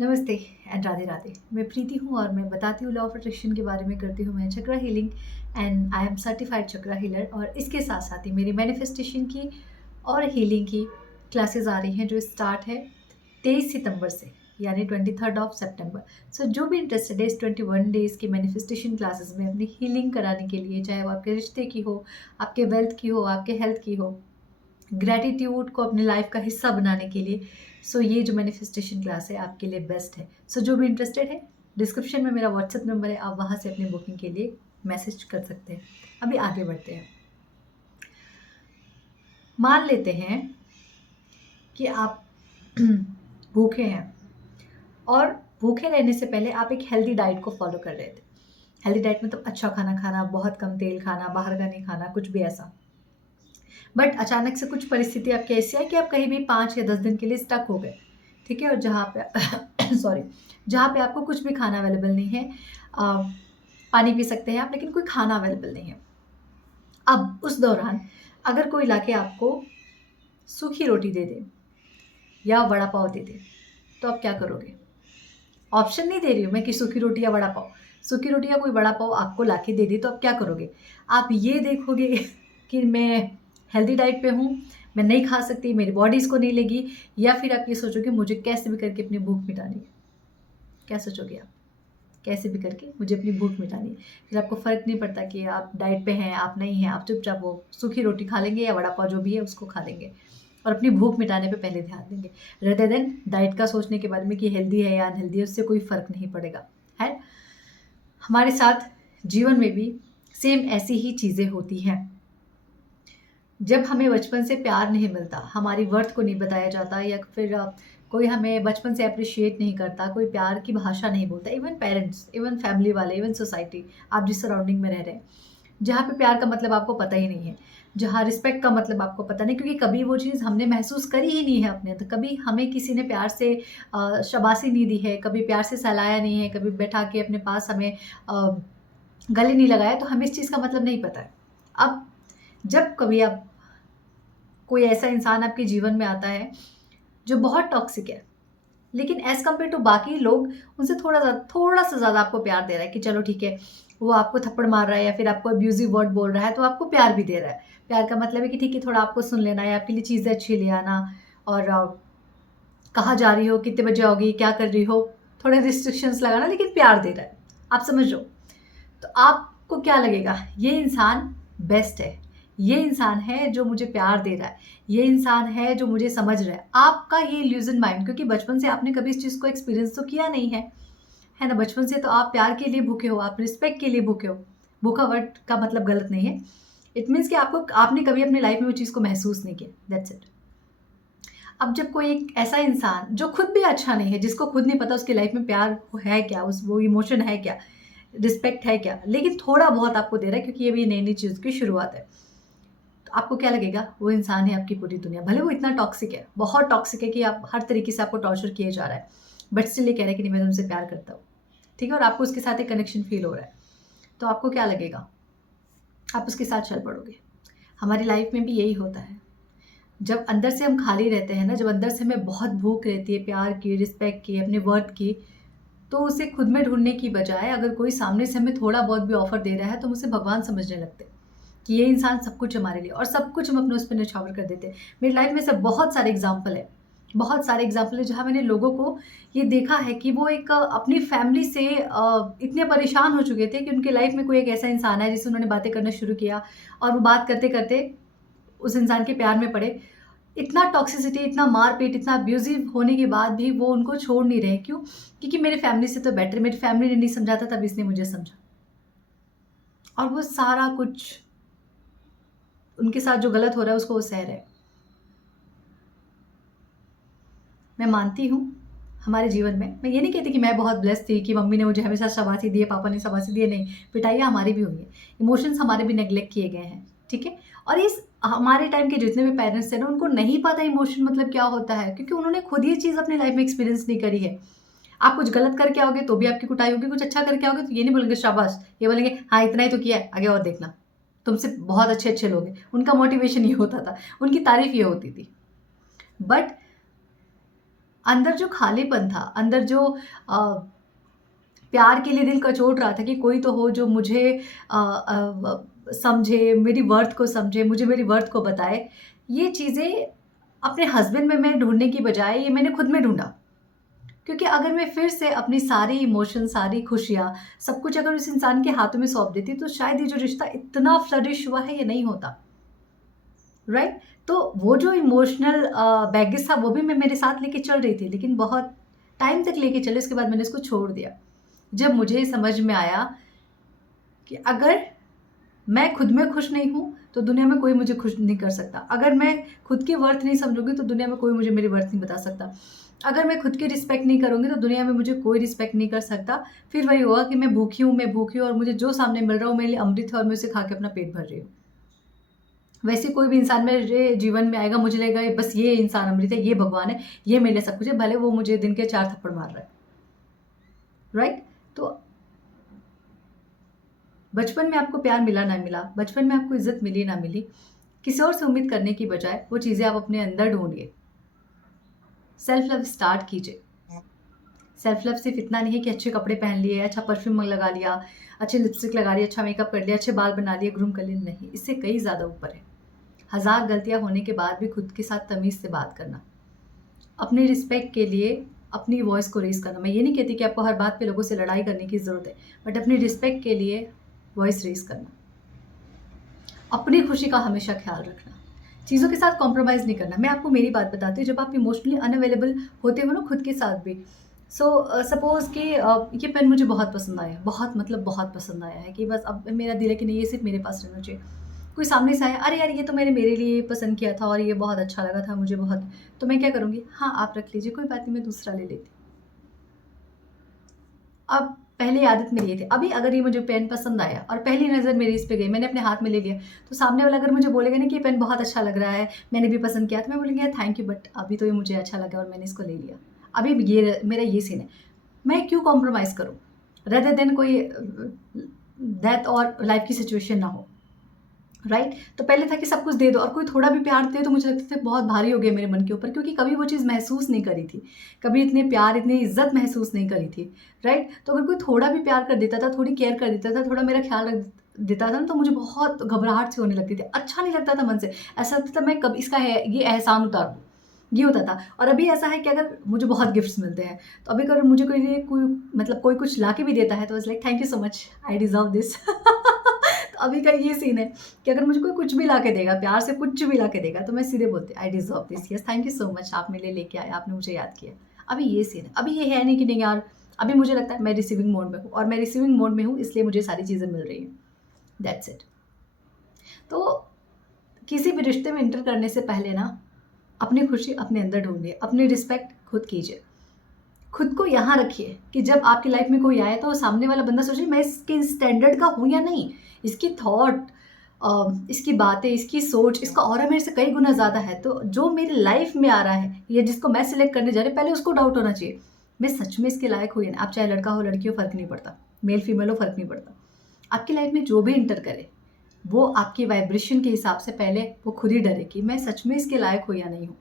नमस्ते एंड राधे राधे। मैं प्रीति हूँ और मैं बताती हूँ लॉ ऑफ अट्रैक्शन के बारे में, करती हूँ मैं chakra healing and I am certified chakra healer. और इसके साथ साथ ही मेरी मैनिफेस्टेशन की और हीलिंग की क्लासेस आ रही हैं जो स्टार्ट है 23 सितंबर से, यानी 23 सितंबर। सो जो भी इंटरेस्टेड है इस 21 डेज़ की मैनिफेस्टेशन क्लासेस में अपनी हीलिंग कराने के लिए, चाहे वो आपके रिश्ते की हो, आपके वेल्थ की हो, आपके हेल्थ की हो, ग्रैटिट्यूड को अपनी लाइफ का हिस्सा बनाने के लिए, ये जो मैनिफेस्टेशन क्लास है आपके लिए बेस्ट है। जो भी इंटरेस्टेड है, डिस्क्रिप्शन में मेरा व्हाट्सएप नंबर है, आप वहाँ से अपनी बुकिंग के लिए मैसेज कर सकते हैं। अभी आगे बढ़ते हैं। मान लेते हैं कि आप भूखे हैं और भूखे रहने से पहले आप एक हेल्दी डाइट को फॉलो कर रहे थे। हेल्दी डाइट मतलब अच्छा खाना खाना, बहुत कम तेल खाना, बाहर का नहीं खाना, कुछ भी ऐसा। बट अचानक से कुछ परिस्थिति आपकी ऐसी आई कि आप कहीं भी 5 या 10 दिन के लिए स्टक हो गए, ठीक है? और जहाँ पे सॉरी, जहाँ पे आपको कुछ भी खाना अवेलेबल नहीं है। अ, पानी पी सकते हैं आप, लेकिन कोई खाना अवेलेबल नहीं है। अब उस दौरान अगर कोई लाके आपको सूखी रोटी दे दे या वड़ा पाव दे दे, तो आप क्या करोगे? ऑप्शन नहीं दे रही हूँ मैं कि सूखी रोटी या वड़ा पाव। सूखी रोटी या कोई वड़ा पाव आपको लाके दे दे, तो आप क्या करोगे? आप ये देखोगे कि मैं हेल्दी डाइट पे हूँ, मैं नहीं खा सकती, मेरी बॉडी इसको नहीं लेगी, या फिर आप ये सोचोगे मुझे कैसे भी करके अपनी भूख मिटानी है। क्या सोचोगे आप? कैसे भी करके मुझे अपनी भूख मिटानी है। फिर आपको फ़र्क नहीं पड़ता कि आप डाइट पे हैं, आप नहीं हैं, आप चुपचाप वो सूखी रोटी खा लेंगे या वड़ा पाव जो भी है उसको खा लेंगे और अपनी भूख मिटाने पे पहले ध्यान देंगे, रेदर देन डाइट का सोचने के बारे में कि हेल्दी है या अनहेल्दी है, उससे कोई फ़र्क नहीं पड़ेगा, है? हमारे साथ जीवन में भी सेम ऐसी ही चीज़ें होती हैं। जब हमें बचपन से प्यार नहीं मिलता, हमारी वर्थ को नहीं बताया जाता, या फिर कोई हमें बचपन से एप्रिशिएट नहीं करता, कोई प्यार की भाषा नहीं बोलता, इवन पेरेंट्स, इवन फैमिली वाले, इवन सोसाइटी, आप जिस सराउंडिंग में रह रहे हैं, जहाँ पे प्यार का मतलब आपको पता ही नहीं है, जहाँ रिस्पेक्ट का मतलब आपको पता नहीं, क्योंकि कभी वो चीज़ हमने महसूस करी ही नहीं है अपने अंदर। कभी हमें किसी ने प्यार से शाबाशी नहीं दी है, कभी प्यार से सहलाया नहीं है, कभी बैठा के अपने पास हमें गले नहीं लगाया, तो हमें इस चीज़ का मतलब नहीं पता है। अब जब कभी आप कोई ऐसा इंसान आपके जीवन में आता है जो बहुत टॉक्सिक है, लेकिन एज़ कम्पेयर टू बाकी लोग उनसे थोड़ा-सा ज़्यादा आपको प्यार दे रहा है कि चलो ठीक है, वो आपको थप्पड़ मार रहा है या फिर आपको अब्यूज़िव वर्ड बोल रहा है, तो आपको प्यार भी दे रहा है। प्यार का मतलब है कि ठीक है, थोड़ा आपको सुन लेना है, आपके लिए चीज़ें अच्छी ले आना, और कहाँ जा रही हो, कितने बजे आओगी, क्या कर रही हो, थोड़े रिस्ट्रिक्शंस लगाना, लेकिन प्यार दे रहा है। आप समझ रहे हो? तो आपको क्या लगेगा? ये इंसान बेस्ट है, ये इंसान है जो मुझे प्यार दे रहा है, ये इंसान है जो मुझे समझ रहा है। आपका ये इल्यूज़न माइंड, क्योंकि बचपन से आपने कभी इस चीज़ को एक्सपीरियंस तो किया नहीं है ना? बचपन से तो आप प्यार के लिए भूखे हो, आप रिस्पेक्ट के लिए भूखे हो। भूखा वर्ड का मतलब गलत नहीं है। इट मीन्स कि आपने कभी अपनी लाइफ़ में वो चीज़ को महसूस नहीं किया, दैट्स इट। अब जब कोई एक ऐसा इंसान जो खुद भी अच्छा नहीं है, जिसको खुद नहीं पता उसकी लाइफ़ में प्यार है क्या, उस वो इमोशन है क्या, रिस्पेक्ट है क्या, लेकिन थोड़ा बहुत आपको दे रहा है क्योंकि ये भी नई-नई चीज़ की शुरुआत है। तो आपको क्या लगेगा? वो इंसान है आपकी पूरी दुनिया। भले वो इतना टॉक्सिक है, बहुत टॉक्सिक है कि आप हर तरीके से आपको टॉर्चर किया जा रहा है, बट स्टिल ये कह रहा है कि नहीं, मैं तुमसे प्यार करता हूँ। ठीक है? और आपको उसके साथ एक कनेक्शन फ़ील हो रहा है। तो आपको क्या लगेगा? आप उसके साथ चल पड़ोगे। हमारी लाइफ़ में भी यही होता है। जब अंदर से हम खाली रहते हैं ना, जब अंदर से हमें बहुत भूख रहती है प्यार की, रिस्पेक्ट की, अपने वर्थ की, तो उसे खुद में ढूँढने की बजाय अगर कोई सामने से हमें थोड़ा बहुत भी ऑफ़र दे रहा है, तो हम उसे भगवान समझने लगते हैं कि ये इंसान सब कुछ हमारे लिए, और सब कुछ हम अपने उस पे न्यौछावर कर देते हैं। मेरी लाइफ़ में ऐसे बहुत सारे एग्ज़ाम्पल हैं, बहुत सारे एग्ज़ाम्पल हैं जहाँ मैंने लोगों को ये देखा है कि वो एक अपनी फ़ैमिली से इतने परेशान हो चुके थे कि उनकी लाइफ़ में कोई एक ऐसा इंसान है जिससे उन्होंने बातें करना शुरू किया, और वो बात करते-करते उस इंसान के प्यार में पड़े। इतना टॉक्सिसिटी, इतना मार-पीट, इतना अब्यूज़िव होने के बाद भी वो उनको छोड़ नहीं रहे। क्यों? क्योंकि मेरी फैमिली से तो बेटर है, मेरी फैमिली ने नहीं समझा था, तब इसने मुझे समझा। और वो सारा कुछ उनके साथ जो गलत हो रहा है उसको वो सह रहे हैं। मैं मानती हूँ, हमारे जीवन में, मैं ये नहीं कहती कि मैं बहुत ब्लेस्ड थी कि मम्मी ने मुझे हमेशा शाबाशी दी है, पापा ने शाबाशी दी है, नहीं। पिटाइयाँ हमारी भी हुई हैं, इमोशंस हमारे भी नेग्लेक्ट किए गए हैं, ठीक है? और इस हमारे टाइम के जितने भी पेरेंट्स थे ना, उनको नहीं पता इमोशन मतलब क्या होता है, क्योंकि उन्होंने खुद ये चीज़ अपनी लाइफ में एक्सपीरियंस नहीं करी है। आप कुछ गलत करके आओगे तो भी आपकी कुटाई होगी, कुछ अच्छा करके आओगे तो ये नहीं बोलेंगे शाबाश, ये बोलेंगे हाँ, इतना ही तो किया है, आगे और देखना। तुमसे बहुत अच्छे-अच्छे लोग हैं। उनका मोटिवेशन ये होता था, उनकी तारीफ़ ये होती थी। बट अंदर जो खालीपन था, अंदर जो प्यार के लिए दिल कचोट रहा था कि कोई तो हो जो मुझे समझे, मेरी वर्थ को समझे, मुझे मेरी वर्थ को बताए। ये चीज़ें अपने हस्बैंड में मैं ढूँढने की बजाय ये मैंने खुद में ढूँढा। क्योंकि अगर मैं फिर से अपनी सारी इमोशन, सारी खुशियाँ, सब कुछ अगर उस इंसान के हाथों में सौंप देती, तो शायद ये जो रिश्ता इतना फ्लरिश हुआ है, ये नहीं होता, राइट? तो वो जो इमोशनल बैगेज था, वो भी मैं मेरे साथ लेके चल रही थी, लेकिन बहुत टाइम तक लेके चली, उसके बाद मैंने इसको छोड़ दिया। जब मुझे समझ में आया कि अगर मैं खुद में खुश नहीं हूँ, तो दुनिया में कोई मुझे खुश नहीं कर सकता। अगर मैं खुद की वर्थ नहीं समझूँगी, तो दुनिया में कोई मुझे मेरी वर्थ नहीं बता सकता। अगर मैं खुद की रिस्पेक्ट नहीं करूँगी, तो दुनिया में मुझे कोई रिस्पेक्ट नहीं कर सकता। फिर वही होगा कि मैं भूखी हूँ और मुझे जो सामने मिल रहा है, वो मेरे लिए अमृत है और मैं उसे खा के अपना पेट भर रही हूँ। वैसे कोई भी इंसान मेरे जीवन में आएगा, मुझे लगेगा ये बस ये इंसान अमृत है, ये भगवान है, ये मेरे लिए सब कुछ है, भले वो मुझे दिन के 4 थप्पड़ मार रहा है, राइट? तो बचपन में आपको प्यार मिला ना मिला, बचपन में आपको इज़्ज़त मिली ना मिली, किसी और से उम्मीद करने की बजाय वो चीज़ें आप अपने अंदर ढूँढिए। सेल्फ लव स्टार्ट कीजिए। सेल्फ लव सिर्फ़ इतना नहीं है कि अच्छे कपड़े पहन लिए, अच्छा परफ्यूम लगा लिया, अच्छी लिपस्टिक लगा ली, अच्छा मेकअप कर लिया, अच्छे बाल बना लिए, ग्रूम कर लिए, नहीं, इससे कई ज़्यादा ऊपर है। हज़ार गलतियाँ होने के बाद भी खुद के साथ तमीज़ से बात करना। अपने रिस्पेक्ट के लिए अपनी वॉइस को रेज़ करना। मैं ये नहीं कहती कि आपको हर बात पे लोगों से लड़ाई करने की ज़रूरत है, बट अपनी रिस्पेक्ट के लिए वॉइस रेज़ करना। अपनी खुशी का हमेशा ख़्याल रखना। चीज़ों के साथ कॉम्प्रोमाइज़ नहीं करना। मैं आपको मेरी बात बताती हूँ, जब आप इमोशनली अनअवेलेबल होते हो ना खुद के साथ भी, सपोज़ कि ये पेन मुझे बहुत पसंद आया, बहुत मतलब बहुत पसंद आया है कि बस अब मेरा दिल है कि नहीं, ये सिर्फ़ मेरे पास रहना चाहिए। कोई सामने से आया, "अरे यार! ये तो मैंने मेरे लिए पसंद किया था और ये बहुत अच्छा लगा था मुझे बहुत।" तो मैं क्या करूँगी? हाँ, आप रख लीजिए, कोई बात नहीं, मैं दूसरा ले लेती। अब पहले आदत मेरी ये थी, अभी अगर ये मुझे पेन पसंद आया और पहली नज़र मेरी इस पे गई, मैंने अपने हाथ में ले लिया, तो सामने वाला अगर मुझे बोलेगा ना कि ये पेन बहुत अच्छा लग रहा है, मैंने भी पसंद किया, तो मैं बोलूँगी यार थैंक यू, बट अभी तो ये मुझे अच्छा लगा और मैंने इसको ले लिया। अभी ये मेरा ये सीन है। मैं क्यों कॉम्प्रोमाइज़ करूँ? रेदर देन कोई डेथ और लाइफ़ की सिचुएशन ना हो। राइट? तो पहले था कि सब कुछ दे दो और कोई थोड़ा भी प्यार दे तो मुझे लगता था बहुत भारी हो गया मेरे मन के ऊपर, क्योंकि कभी वो चीज़ महसूस नहीं करी थी। कभी इतने प्यार, इतनी इज़्ज़त महसूस नहीं करी थी, राइट? तो अगर कोई थोड़ा भी प्यार कर देता था, थोड़ी केयर कर देता था, थोड़ा मेरा ख़्याल रख देता था ना, तो मुझे बहुत घबराहट सी होने लगती थी। अच्छा नहीं लगता था मन से। ऐसा लगता था मैं कब इसका है ये एहसान उतार दूँ, ये होता था। और अभी ऐसा है कि अगर मुझे बहुत गिफ्ट्स मिलते हैं, तो अभी अगर मुझे कोई कुछ ला के भी देता है, तो it's like thank you so much, I deserve this. तो अभी का ये सीन है कि अगर मुझे कोई कुछ भी ला के देगा, प्यार से कुछ भी ला के देगा, तो मैं सीधे बोलती I deserve this, yes thank you so much, आप मेरे लिए लेके आए, आपने मुझे याद किया। अभी ये सीन है। अभी ये है नहीं कि नहीं यार, अभी मुझे लगता है मैं रिसीविंग मोड में हूँ और मैं रिसीविंग मोड में हूँ, इसलिए मुझे सारी चीज़ें मिल रही हैं। That's it. तो किसी भी रिश्ते में एंटर करने से पहले ना, अपनी खुशी अपने अंदर ढूँढिए, अपनी रिस्पेक्ट खुद कीजिए। खुद को यहाँ रखिए कि जब आपकी लाइफ में कोई आए तो सामने वाला बंदा सोचे मैं इसके स्टैंडर्ड का हूँ या नहीं। इसकी थॉट, इसकी बातें, इसकी सोच, इसका ऑरा मेरे से कई गुना ज़्यादा है। तो जो मेरी लाइफ में आ रहा है या जिसको मैं सिलेक्ट करने जा रही हूँ, पहले उसको डाउट होना चाहिए। मैं सच में इसके लायक हूँ या नहीं। आप चाहे लड़का हो लड़की हो, फ़र्क नहीं पड़ता। मेल फीमेल हो, फ़र्क नहीं पड़ता। आपकी लाइफ में जो भी इंटर करे, वो आपकी वाइब्रेशन के हिसाब से पहले वो खुद ही डरे कि मैं सच में इसके लायक हूँ या नहीं हूँ।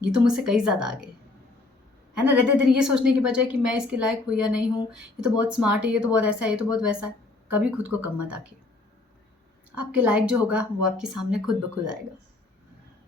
ये तो मुझसे कहीं ज़्यादा आगे है ना, रहते दिन ये सोचने की बजाय कि मैं इसके लायक हूँ या नहीं हूँ, ये तो बहुत स्मार्ट है, ये तो बहुत ऐसा है, ये तो बहुत वैसा है। कभी खुद को कम मत आँकिए। आपके लायक जो होगा वो आपके सामने खुद ब खुद आएगा।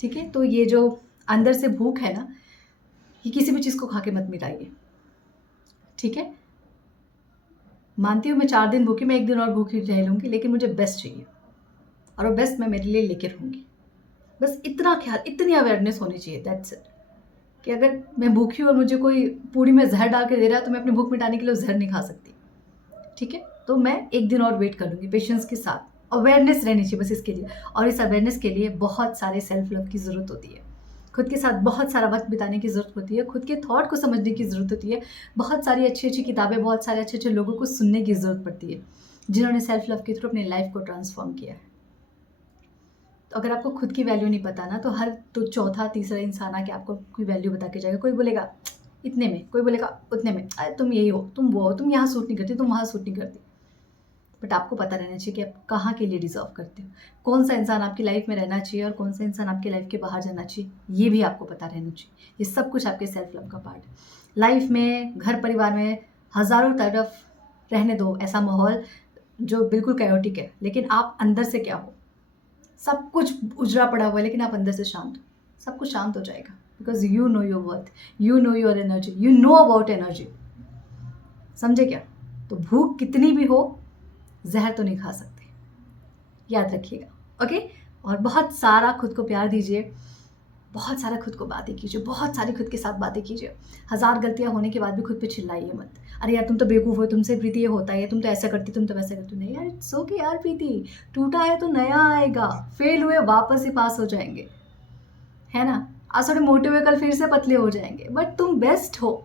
ठीक है? तो ये जो अंदर से भूख है ना, ये किसी भी चीज़ को खा के मत मिटाइए। ठीक है? मानती हूँ मैं 4 दिन भूखी, मैं 1 दिन और भूखी रह लूँगी, लेकिन मुझे बेस्ट चाहिए और वो बेस्ट मैं मेरे लिए लेके रहूँगी। बस इतना ख़्याल, इतनी अवेयरनेस होनी चाहिए, दैट्स इट। कि अगर मैं भूखी हूँ और मुझे कोई पूड़ी में ज़हर डाल के दे रहा है, तो मैं अपनी भूख मिटाने के लिए वो ज़हर नहीं खा सकती। ठीक है? तो मैं 1 दिन और वेट कर लूँगी पेशेंस के साथ। अवेयरनेस रहनी चाहिए बस इसके लिए, और इस अवेयरनेस के लिए बहुत सारे सेल्फ लव की ज़रूरत होती है। खुद के साथ बहुत सारा वक़्त बिताने की ज़रूरत होती है, खुद के थॉट को समझने की ज़रूरत होती है, बहुत सारी अच्छी-अच्छी किताबें, बहुत सारे अच्छे-अच्छे लोगों को सुनने की ज़रूरत पड़ती है, जिन्होंने सेल्फ लव के थ्रू अपनी लाइफ़ को ट्रांसफ़ॉर्म किया है। तो अगर आपको खुद की वैल्यू नहीं पता ना, तो हर तो चौथा, तीसरा इंसान आके आपको कोई वैल्यू बता के जाएगा। कोई बोलेगा इतने में, कोई बोलेगा उतने में, अरे तुम यही हो, तुम वो हो, तुम यहाँ सूट नहीं करती, तुम वहाँ सूट नहीं करती। बट आपको पता रहना चाहिए कि आप कहाँ के लिए डिज़र्व करते हो, कौन सा इंसान आपकी लाइफ में रहना चाहिए और कौन सा इंसान आपकी लाइफ के बाहर जाना चाहिए, ये भी आपको पता रहना चाहिए। ये सब कुछ आपके सेल्फ लव का पार्ट है। लाइफ में, घर परिवार में हज़ारों तरफ रहने दो ऐसा माहौल जो बिल्कुल कैओटिक है, लेकिन आप अंदर से क्या हो, सब कुछ उजड़ा पड़ा हुआ है लेकिन आप अंदर से शांत हो, सब कुछ शांत हो जाएगा। Because you know your worth, you know your energy, you know about energy. समझे क्या? तो भूख कितनी भी हो, जहर तो नहीं खा सकते, याद रखिएगा। ओके, और बहुत सारा खुद को प्यार दीजिए, बहुत सारा खुद को बातें कीजिए, बहुत सारी खुद के साथ बातें कीजिए। 1000 गलतियां होने के बाद भी खुद पे चिल्लाइए मत, अरे यार तुम तो बेवकूफ़ हो, तुमसे प्रीति ये होता है, तुम तो ऐसा करती, तुम तो वैसा करती। नहीं यार, इट्स ओके यार प्रीति, टूटा है तो नया आएगा, फेल हुए वापस ही पास हो जाएंगे, है ना। आज थोड़े मोटे हुए कल फिर से पतले हो जाएंगे, बट तुम बेस्ट हो।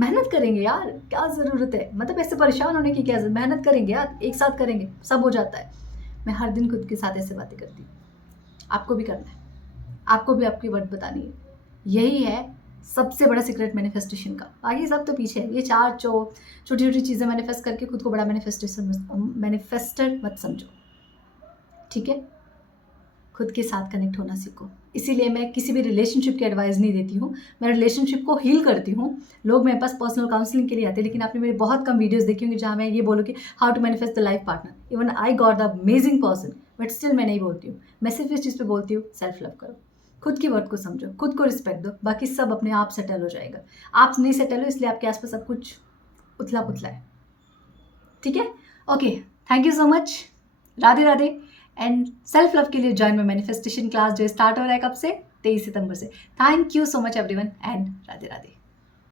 मेहनत करेंगे यार, क्या ज़रूरत है, मतलब ऐसे परेशान होने की क्या ज़रूरत, मेहनत करेंगे यार, एक साथ करेंगे, सब हो जाता है। मैं हर दिन खुद के साथ ऐसे बातें करती हूँ, आपको भी करना है, आपको भी आपकी वर्थ बतानी है। यही है सबसे बड़ा सीक्रेट मैनिफेस्टेशन का, बाकी सब तो पीछे है। ये 4 छोटी छोटी चीज़ें मैनिफेस्ट करके खुद को बड़ा मैनिफेस्टर मत समझो, ठीक है। खुद के साथ कनेक्ट होना सीखो। इसीलिए मैं किसी भी रिलेशनशिप की एडवाइस नहीं देती हूँ, मैं रिलेशनशिप को हील करती हूँ। लोग मेरे पास पर्सनल काउंसलिंग के लिए आते हैं, लेकिन आपने मेरी बहुत कम वीडियोस देखी होंगी जहाँ मैं ये बोलूँ कि how to manifest the life partner. Even I got the amazing person, but still मैं नहीं बोलती हूँ। मैं सिर्फ इस चीज़ पे बोलती हूँ, सेल्फ लव करो, खुद की वर्थ को समझो, खुद को रिस्पेक्ट दो, बाकी सब अपने आप सेटल हो जाएगा। आप नहीं सेटल हो इसलिए आपके आसपास सब कुछ उथला पुथला है, ठीक है। Okay, thank you so much, Radhe Radhe. And self love के लिए ज्वाइन में मैनिफेस्टेशन क्लास जो स्टार्ट हो रहा है कब से, 23 सितंबर से। Thank you so much everyone and Radhe Radhe.